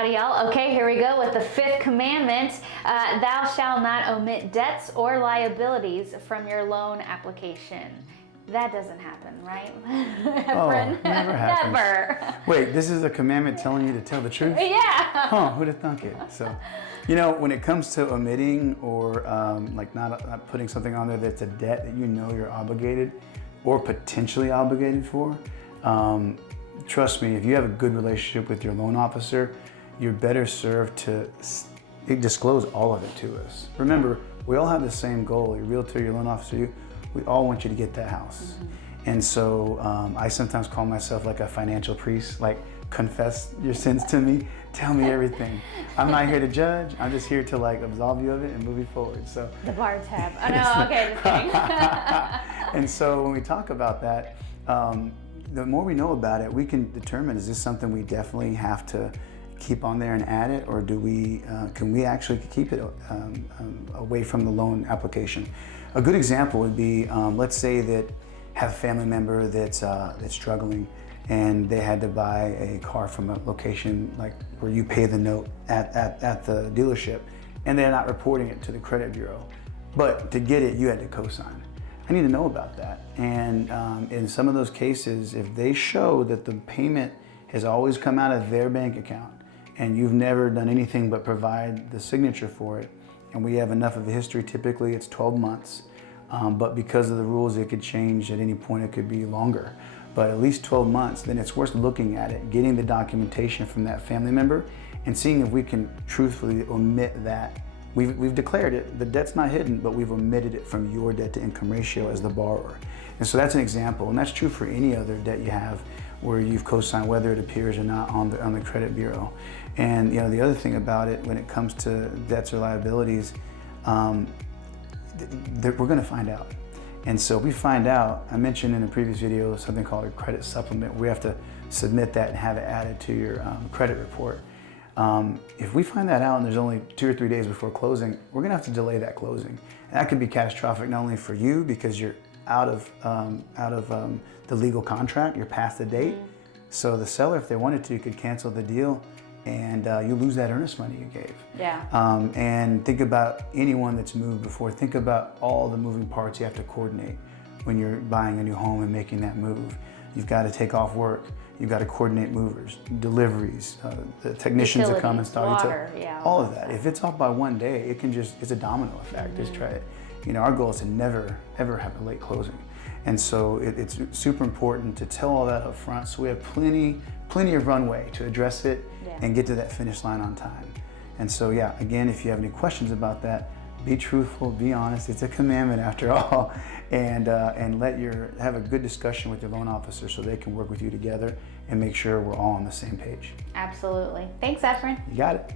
Howdy y'all. Okay, here we go with the fifth commandment. Thou shalt not omit debts or liabilities from your loan application. That doesn't happen, right? Oh, never happens. Never. Wait, this is a commandment telling you to tell the truth? Yeah. Huh, who'd have thunk it? So, you know, when it comes to omitting or like not putting something on there that's a debt that you know you're obligated or potentially obligated for, trust me, if you have a good relationship with your loan officer, you're better served to disclose all of it to us. Remember, we all have the same goal, your realtor, your loan officer, we all want you to get that house. Mm-hmm. And so I sometimes call myself like a financial priest, like confess your sins to me, tell me everything. I'm not here to judge, I'm just here to like absolve you of it and move you forward. So the bar tab. Oh no, okay, just kidding. And so when we talk about that, the more we know about it, we can determine, is this something we definitely have to keep on there and add it, or do we, can we actually keep it away from the loan application? A good example would be, let's say that have a family member that's struggling and they had to buy a car from a location like where you pay the note at the dealership and they're not reporting it to the credit bureau. But to get it, you had to co-sign. I need to know about that. And in some of those cases, if they show that the payment has always come out of their bank account and you've never done anything but provide the signature for it, and we have enough of a history, typically it's 12 months, but because of the rules it could change at any point, it could be longer. But at least 12 months, then it's worth looking at it, getting the documentation from that family member and seeing if we can truthfully omit that. We've declared it, the debt's not hidden, but we've omitted it from your debt to income ratio as the borrower. And so that's an example, and that's true for any other debt you have where you've co-signed, whether it appears or not on the credit bureau. And you know, the other thing about it when it comes to debts or liabilities, we're gonna find out. And so we find out, I mentioned in a previous video something called a credit supplement. We have to submit that and have it added to your credit report. If we find that out and there's only 2 or 3 days before closing, we're gonna have to delay that closing. And that could be catastrophic not only for you because you're out of the legal contract, you're past the date. So the seller, if they wanted to, could cancel the deal and you lose that earnest money you gave. Yeah. And think about anyone that's moved before. Think about all the moving parts you have to coordinate when you're buying a new home and making that move. You've got to take off work. You've got to coordinate movers, deliveries, the technicians that come and install water, all of that. If it's off by one day, it can just, it's a domino effect. Just try it. You know, our goal is to never, ever have a late closing. And so it's super important to tell all that up front so we have plenty of runway to address it and get to that finish line on time. And so yeah, again, if you have any questions about that, be truthful, be honest. It's a commandment after all, and have a good discussion with your loan officer so they can work with you together and make sure we're all on the same page. Absolutely. Thanks, Efren. You got it.